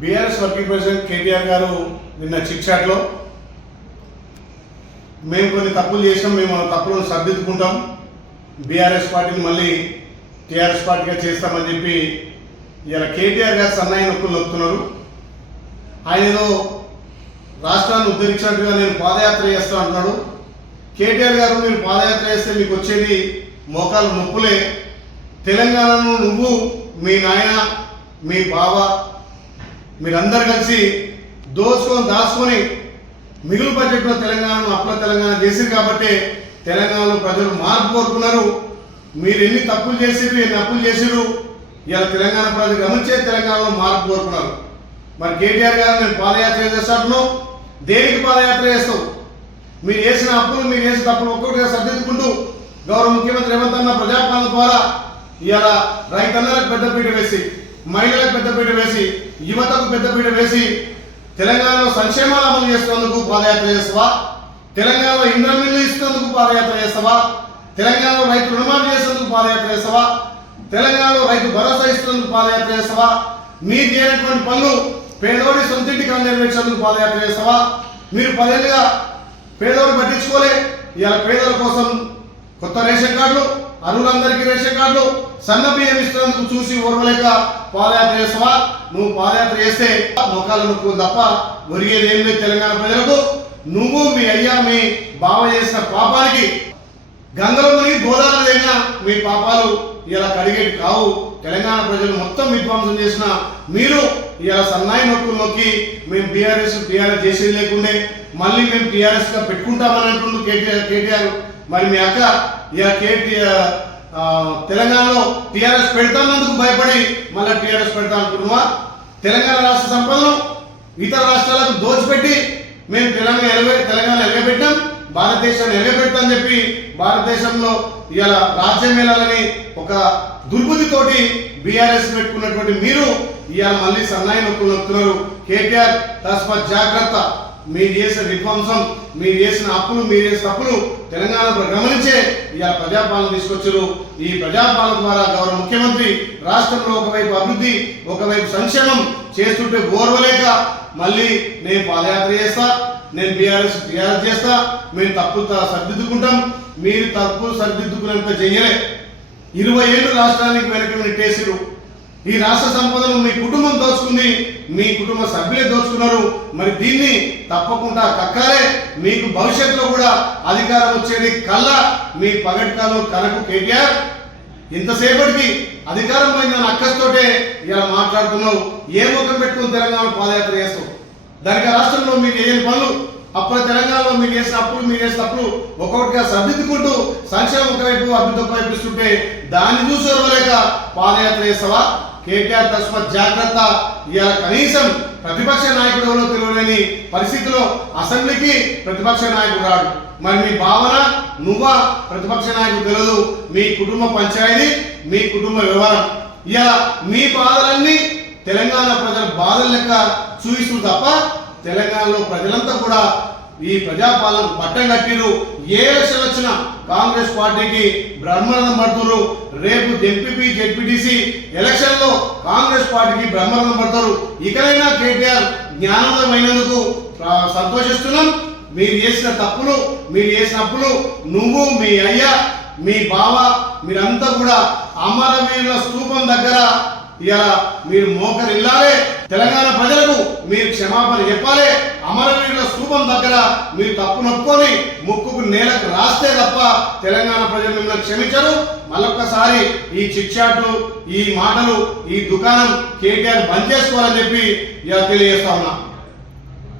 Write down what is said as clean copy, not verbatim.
BRS working president KTR గారు నిన్న చిట్చాట్లో మేము కొన్ని తప్పులు చేసాం, మేము తప్పులను సర్దిద్దుకుంటాం, బీఆర్ఎస్ పార్టీని మళ్ళీ టీఆర్ఎస్ పార్టీగా చేస్తామని చెప్పి ఇలా కేటీఆర్ గారు సన్నాయి నొక్కులు నొక్కుతున్నారు. ఆయన ఏదో రాష్ట్రాన్ని ఉద్ధరించినట్టుగా నేను పాదయాత్ర చేస్తా అంటున్నాడు. కేటీఆర్ గారు మీరు పాదయాత్ర చేస్తే మీకు వచ్చేది మోకాలు నొప్పులే. తెలంగాణను నువ్వు, మీ నాయన, మీ బావ మీరందరూ కలిసి దాచుకొని మిగులు బడ్జెట్లో తెలంగాణను అప్పుల తెలంగాణ చేసింది కాబట్టి తెలంగాణలో ప్రజలు మార్పు కోరుకున్నారు. మీరు ఎన్ని తప్పులు చేసిరు, ఎన్ని అప్పులు చేసిరు, ఇలా తెలంగాణ ప్రజలు గమనించే తెలంగాణలో మార్పు కోరుకున్నారు. మరి కేటీఆర్ గారు నేను పాదయాత్ర చేస్తాను, దేనికి పాదయాత్ర చేస్తావు? మీరు చేసిన అప్పులు, మీరు చేసిన తప్పులు ఒక్కొక్కటిగా సర్దిద్దుకుంటూ గౌరవ ముఖ్యమంత్రి రేవంత్ అన్న ప్రజాపాలన ద్వారా ఇలా రైతన్నలకు పెద్దపీట వేసి, మహిళలకు పెద్దపీట వేసి, యువతకు పెద్దపీట వేసి తెలంగాణలో సంక్షేమాలు అమలు చేస్తున్నందుకు పాదయాత్ర చేస్తావా? తెలంగాణలో ఇంద్రమిల్లు ఇస్తున్నందుకు పాదయాత్ర చేస్తావా? తెలంగాణలో రైతు రుణమాఫీ చేసేందుకు పాదయాత్ర చేస్తావా? తెలంగాణలో రైతు భరోసా ఇస్తున్నందుకు పాదయాత్ర చేస్తావా? మీరు చేయనటువంటి పనులు పేదోడి సొంతింటి కళ నెరవేర్చేందుకు పాదయాత్ర చేస్తావా? మీరు 10 ఏళ్ళుగా పేదోడు పట్టించుకోలే. ఇలా పేదల కోసం కొత్త రేషన్ కార్డులు, అర్హులందరికీ రేషన్ కార్డులు, సన్న బియ్యం ఇస్తున్నందుకు చూసి ఓర్వలేక పాదయాత్ర చేస్తావా? నువ్వు పాదయాత్ర చేస్తే మొక్కల నొక్కులు తప్ప ఒరిగేది ఏం లేదు తెలంగాణ ప్రజలకు. నువ్వు, మీ అయ్యా, మీ బావ చేసిన పాపానికి గంగలో మునిగి గోదావరి అయిన మీ పాపాలు ఇలా కడిగేటి కావు. తెలంగాణ ప్రజలు మొత్తం విధ్వంసం చేసిన మీరు ఇలా సన్నాయి నొక్కులు నొక్కి మేము టీఆర్ఎస్ చేసేది లేకుండే మళ్ళీ మేము టీఆర్ఎస్గా పెట్టుకుంటామని అంటుండు కేటీఆర్. మరి మీ అక్క ఇలా తెలంగాణలో టీఆర్ఎస్ పెడతానందుకు భయపడి మళ్ళీ టీఆర్ఎస్ పెడతా అనుకుంటున్నావా? తెలంగాణ రాష్ట్ర సంపదను ఇతర రాష్ట్రాలకు దోచిపెట్టి మేము తెలంగాణ ఎలగబెట్టాం, భారతదేశాన్ని ఎలగబెట్టామని చెప్పి భారతదేశంలో ఇలా రాజ్యం వెళ్ళాలని ఒక దుర్బుద్ధితోటి బీఆర్ఎస్ పెట్టుకున్నటువంటి మీరు ఇవాళ మళ్ళీ సన్నాయి నొక్కులు నొక్కుతున్నారు. కేటీఆర్ తస్మాత్ జాగ్రత్త. మీరు చేసిన విధ్వంసం, మీరు చేసిన అప్పులు, మీరు చేసిన తప్పులు తెలంగాణ గమనించే ఇవాళ ప్రజాపాలన తీసుకొచ్చారు. ఈ ప్రజాపాలన ద్వారా గౌరవ ముఖ్యమంత్రి రాష్ట్రంలో ఒకవైపు అభివృద్ధి, ఒకవైపు సంక్షేమం చేస్తుంటే ఓర్వలేక మళ్ళీ నేను పాదయాత్ర చేస్తా, నేను టీఆర్ఎస్ చేస్తా, మేము తప్పులు సరిదిద్దుకుంటాం. మీరు తప్పులు సరిదిద్దుకునేంత చెయ్యలే. 20 ఏళ్ళు రాష్ట్రానికి వెనక్కి నెట్టేసిరు. ఈ రాష్ట్ర సంపదను మీ కుటుంబం దోచుకుంది, మీ కుటుంబ సభ్యులే దోచుకున్నారు. మరి దీన్ని తప్పకుండా కక్కాలే. మీకు భవిష్యత్తులో కూడా అధికారం వచ్చేది కల్లా మీ పగటికాలు కనకు. కేటీఆర్ ఇంతసేపటికి అధికారం పోయిందని అక్కస్తోటే ఇలా మాట్లాడుతున్నావు. ఏ ముఖం పెట్టుకుని తెలంగాణ పాదయాత్ర చేస్తావు? దానికి రాష్ట్రంలో మీరు ఏం పనులు, అప్పుడు తెలంగాణలో మీరు చేసిన అప్పులు, మీరు చేసిన తప్పులు ఒక్కొక్కటిగా సర్దిద్దుకుంటూ సంక్షేమం ఒకవైపు, అభివృద్ధి ఒకవైపు ఇస్తుంటే దాన్ని చూసి ఎవరలేక పాదయాత్ర చేస్తావా? కేటీఆర్ తస్మాత్ జాగ్రత్త. ఇవాళ కనీసం ప్రతిపక్ష నాయకుడు ఎవరో తెలియలేని పరిస్థితిలో అసెంబ్లీకి ప్రతిపక్ష నాయకుడు రాడు. మరి మీ భావన నువ్వా ప్రతిపక్ష నాయకుడు తెలియదు. మీ కుటుంబ పంచాయతీ, మీ కుటుంబ వ్యవహారం. ఇవాళ మీ బాధలన్నీ తెలంగాణ ప్రజల బాధల లెక్క చూపిస్తూ తప్ప తెలంగాణలో ప్రజలంతా కూడా ఈ ప్రజాపాలన పట్టం కట్టిరు. ఏ ఎలక్షన్ వచ్చినా కాంగ్రెస్ పార్టీకి బ్రహ్మరథం పడుతున్నారు. రేపు ఎంపీపీ, జెడ్పీటీసీ ఎలక్షన్లో కాంగ్రెస్ పార్టీకి బ్రహ్మరథం పడతారు. ఇకనైనా కేటీఆర్ జ్ఞానోదయమైనందుకు సంతోషిస్తున్నాం. మీరు చేసిన తప్పులు, మీరు చేసిన అప్పులు నువ్వు, మీ అయ్యా, మీ బావ మీరంతా కూడా అమరవీరుల స్తూపం దగ్గర ఇలా మీరు మోకరిల్లాలే. తెలంగాణ ప్రజలకు మీరు క్షమాపణ చెప్పాలి. అమరవీరుల స్తూపం దగ్గర మీరు తప్పు నొప్పుకొని ముక్కుకు నేలకు రాస్తే తప్ప తెలంగాణ ప్రజలు మిమ్మల్ని క్షమించరు. మళ్ళొక్కసారి ఈ చిట్చాట్లు, ఈ మాటలు, ఈ దుకాణం కేటీఆర్ బంద్ చేసుకోవాలని చెప్పి ఇలా తెలియజేస్తా ఉన్నా.